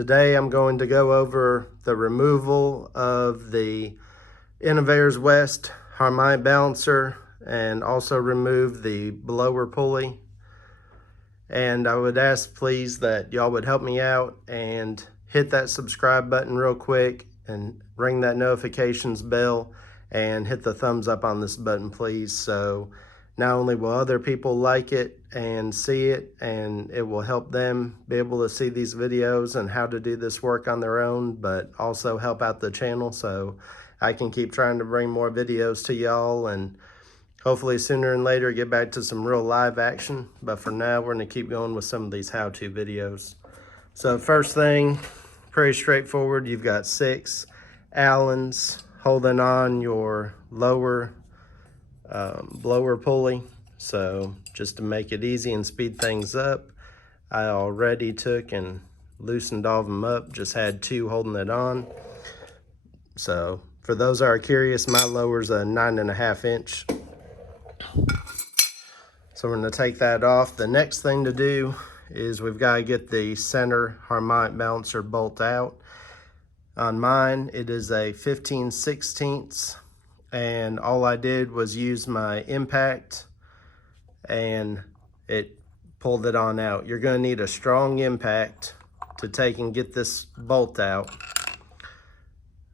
Today I'm going to go over the removal of the Innovators West Harmonic balancer and also remove the blower pulley. And I would ask please that y'all would help me out and hit that subscribe button real quick and ring that notifications bell and hit the thumbs up on this button please. So not only will other people like it and see it, and it will help them be able to see these videos and how to do this work on their own, but also help out the channel so I can keep trying to bring more videos to y'all and hopefully sooner and later get back to some real live action. But for now, we're gonna keep going with some of these how-to videos. So first thing, pretty straightforward. You've got 6 Allens holding on your lower blower pulley. So just to make it easy and speed things up, I already took and loosened all of them up, just had 2 holding it on. So for those that are curious, my lower's a 9.5 inch. So we're gonna take that off. The next thing to do is we've got to get the center harmonic balancer bolt out. On mine, it is a 15/16, and all I did was use my impact and it pulled it on out. You're gonna need a strong impact to take and get this bolt out.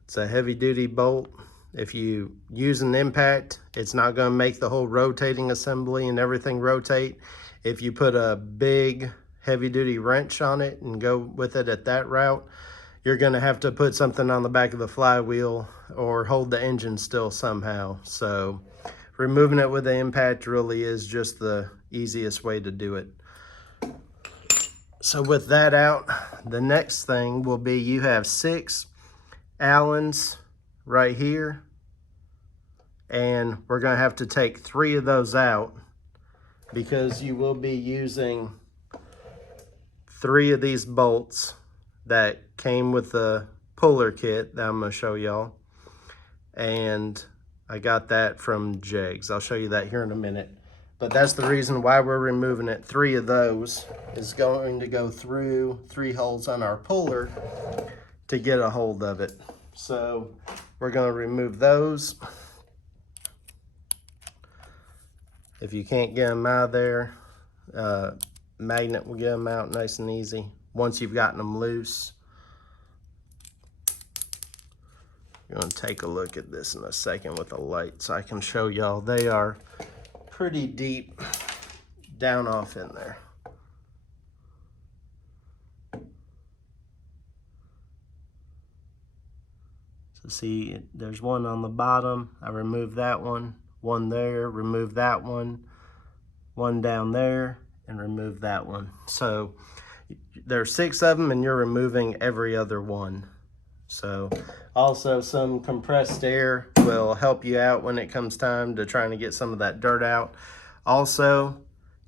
It's a heavy duty bolt. If you use an impact, it's not gonna make the whole rotating assembly and everything rotate. If you put a big heavy duty wrench on it and go with it at that route, you're gonna have to put something on the back of the flywheel or hold the engine still somehow. So removing it with the impact really is just the easiest way to do it. So with that out, the next thing will be you have 6 Allens right here, and we're gonna have to take 3 of those out because you will be using 3 of these bolts that came with the puller kit that I'm gonna show y'all. And I got that from Jegs. I'll show you that here in a minute. But that's the reason why we're removing it. 3 of those is going to go through 3 holes on our puller to get a hold of it. So we're gonna remove those. If you can't get them out of there, magnet will get them out nice and easy once you've gotten them loose. You're gonna take a look at this in a second with a light so I can show y'all. They are pretty deep down off in there. So see, there's one on the bottom. I removed that one there, remove that one down there, and remove that one. So there's 6 of them and you're removing every other one. So also some compressed air will help you out when it comes time to trying to get some of that dirt out. Also,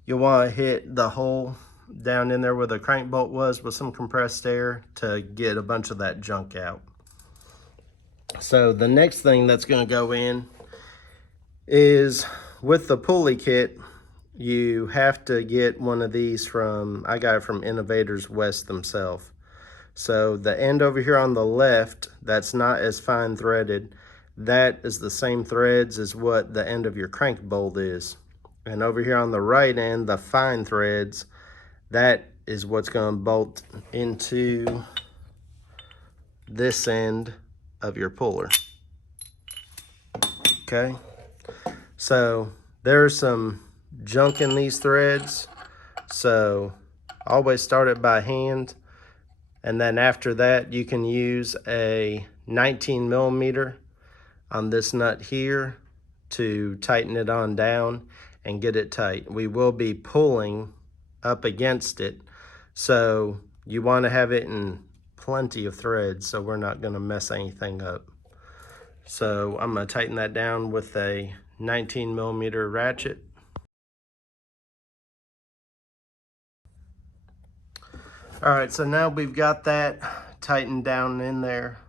you'll want to hit the hole down in there where the crank bolt was with some compressed air to get a bunch of that junk out. So the next thing that's going to go in is with the pulley kit. You have to get one of these from, I got it from Innovators West themselves. So the end over here on the left, that's not as fine threaded, that is the same threads as what the end of your crank bolt is. And over here on the right end, the fine threads, that is what's going to bolt into this end of your puller. Okay, so there's some junk in these threads, so always start it by hand. And then after that, you can use a 19mm on this nut here to tighten it on down and get it tight. We will be pulling up against it, so you want to have it in plenty of threads so we're not going to mess anything up. So I'm going to tighten that down with a 19mm ratchet. All right, so now we've got that tightened down in there.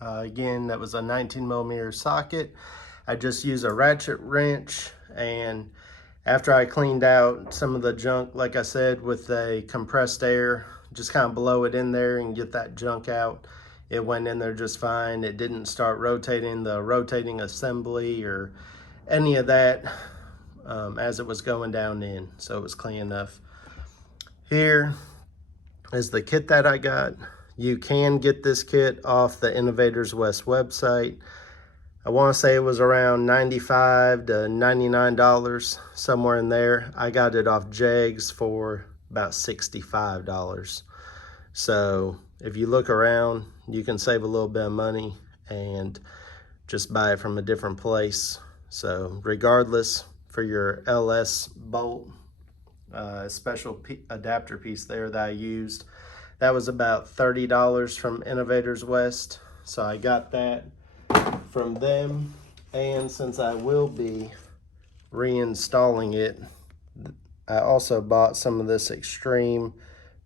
Again, that was a 19mm socket. I just use a ratchet wrench, and after I cleaned out some of the junk, like I said, with a compressed air just kind of blow it in there and get that junk out. It went in there just fine. It didn't start rotating the rotating assembly or any of that as it was going down in, so it was clean enough. Here is the kit that I got. You can get this kit off the Innovators West website. I want to say it was around $95 to $99, somewhere in there. I got it off Jegs for about $65. So if you look around, you can save a little bit of money and just buy it from a different place. So regardless, for your LS bolt, special adapter piece there that I used, that was about $30 from Innovators West. So I got that from them, and since I will be reinstalling it, I also bought some of this extreme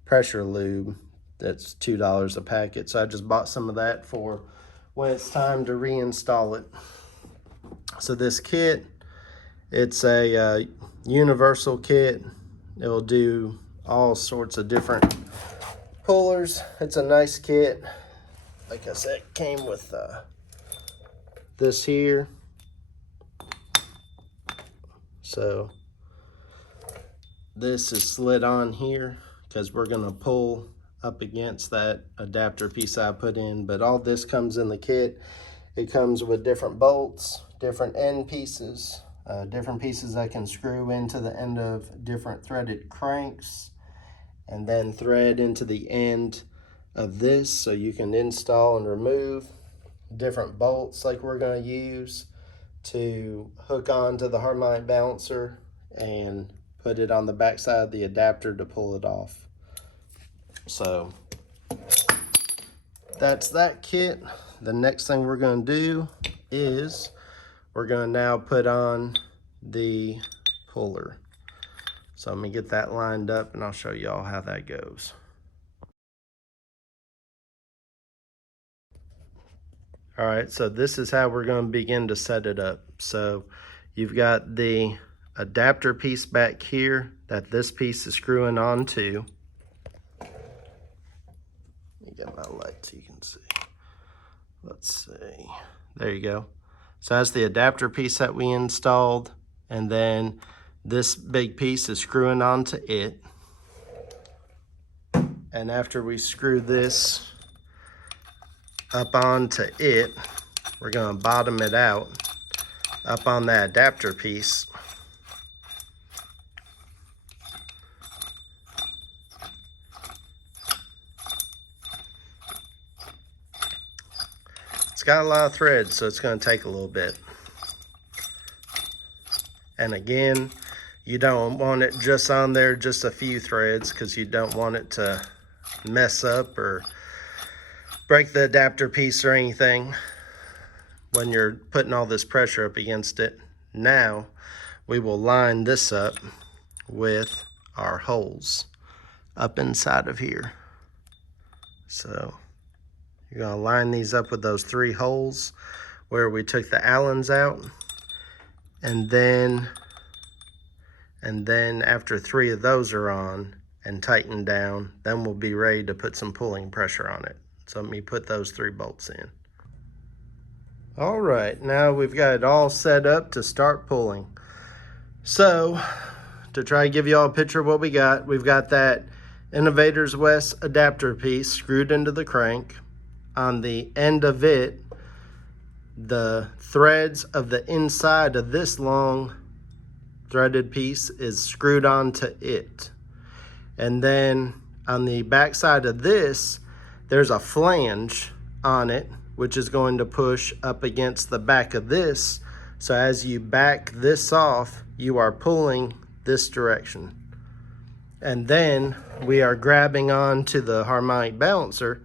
pressure lube that's $2 a packet. So I just bought some of that for when it's time to reinstall it. So this kit, it's a universal kit. It will do all sorts of different pullers. It's a nice kit. Like I said, it came with this here. So this is slid on here because we're going to pull up against that adapter piece I put in, but all this comes in the kit. It comes with different bolts, different end pieces, different pieces that can screw into the end of different threaded cranks, and then thread into the end of this so you can install and remove different bolts like we're going to use to hook on to the harmonic balancer and put it on the back side of the adapter to pull it off. So that's that kit. The next thing we're going to do is we're going to now put on the puller. So let me get that lined up and I'll show y'all how that goes. All right, so this is how we're going to begin to set it up. So you've got the adapter piece back here that this piece is screwing onto. Let me get my light so you can see. Let's see. There you go. So that's the adapter piece that we installed, and then this big piece is screwing onto it. And after we screw this up onto it, we're going to bottom it out up on that adapter piece. It's got a lot of threads, so it's going to take a little bit. And again, you don't want it just on there, just a few threads, because you don't want it to mess up or break the adapter piece or anything when you're putting all this pressure up against it. Now we will line this up with our holes up inside of here. So you're going to line these up with those 3 holes where we took the Allens out, and then after 3 of those are on and tightened down, then we'll be ready to put some pulling pressure on it. So let me put those 3 bolts in. All right, now we've got it all set up to start pulling. So to try to give you all a picture of what we got, we've got that Innovators West adapter piece screwed into the crank. On the end of it, the threads of the inside of this long threaded piece is screwed onto it. And then on the back side of this, there's a flange on it, which is going to push up against the back of this. So as you back this off, you are pulling this direction. And then we are grabbing on to the harmonic balancer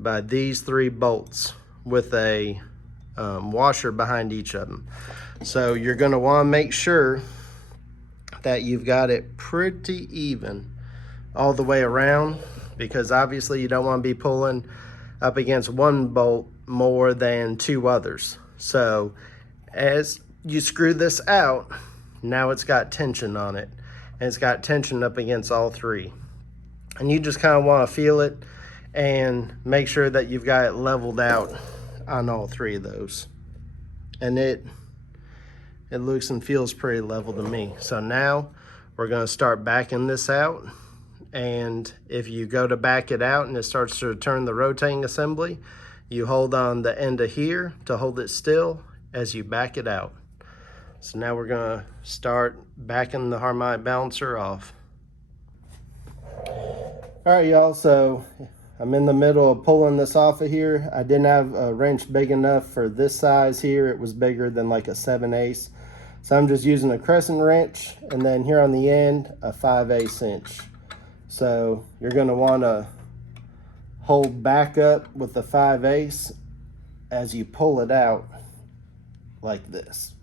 by these 3 bolts with a washer behind each of them. So you're going to want to make sure that you've got it pretty even all the way around, because obviously you don't want to be pulling up against one bolt more than 2 others. So as you screw this out, now it's got tension on it, and it's got tension up against all 3. And you just kind of want to feel it and make sure that you've got it leveled out on all three of those. And it looks and feels pretty level to me. So now we're going to start backing this out. And if you go to back it out and it starts to turn the rotating assembly, you hold on the end of here to hold it still as you back it out. So now we're going to start backing the harmonic balancer off. All right, y'all, so I'm in the middle of pulling this off of here. I didn't have a wrench big enough for this size here. It was bigger than like a 7/8. So I'm just using a crescent wrench, and then here on the end, a 5/8 inch. So you're gonna wanna hold back up with the 5/8 as you pull it out like this.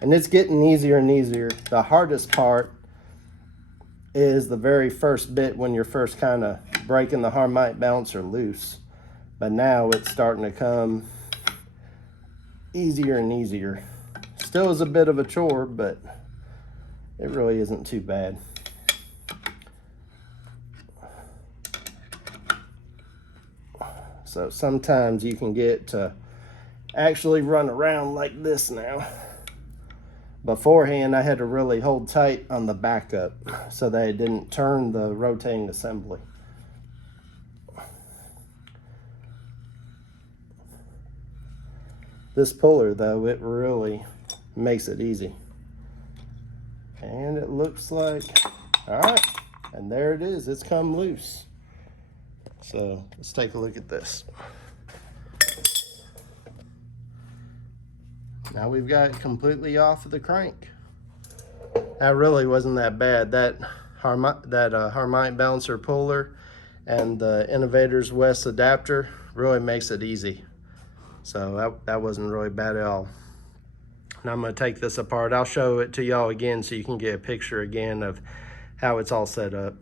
And it's getting easier and easier. The hardest part is the very first bit when you're first kind of breaking the harmonic balancer loose. But now it's starting to come easier and easier. Still is a bit of a chore, but it really isn't too bad. So sometimes you can get to actually run around like this now. Beforehand, I had to really hold tight on the backup so that it didn't turn the rotating assembly. This puller, though, it really makes it easy. And it looks like, all right, and there it is, it's come loose. So let's take a look at this. Now we've got it completely off of the crank. That really wasn't that bad. That harmonic balancer puller and the Innovators West adapter really makes it easy. So that wasn't really bad at all. Now I'm going to take this apart. I'll show it to y'all again so you can get a picture again of how it's all set up.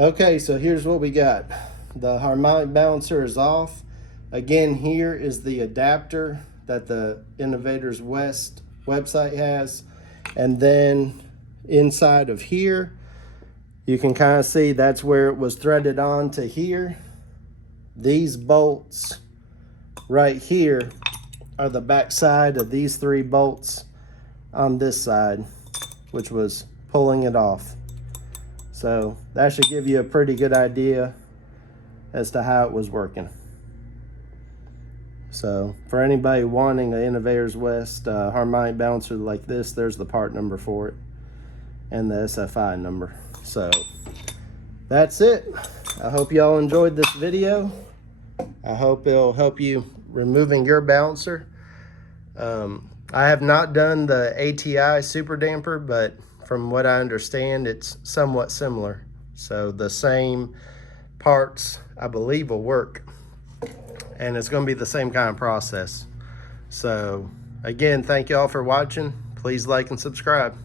Okay, so here's what we got. The harmonic balancer is off. Again, here is the adapter that the Innovators West website has. And then inside of here, you can kind of see that's where it was threaded on to here. These bolts right here are the back side of these three bolts on this side, which was pulling it off. So that should give you a pretty good idea as to how it was working. So for anybody wanting an Innovators West harmonic balancer like this, there's the part number for it and the SFI number. So that's it. I hope y'all enjoyed this video. I hope it'll help you removing your balancer. I have not done the ATI super damper, but from what I understand, it's somewhat similar. So the same parts, I believe, will work. And it's going to be the same kind of process. So again, thank y'all for watching. Please like and subscribe.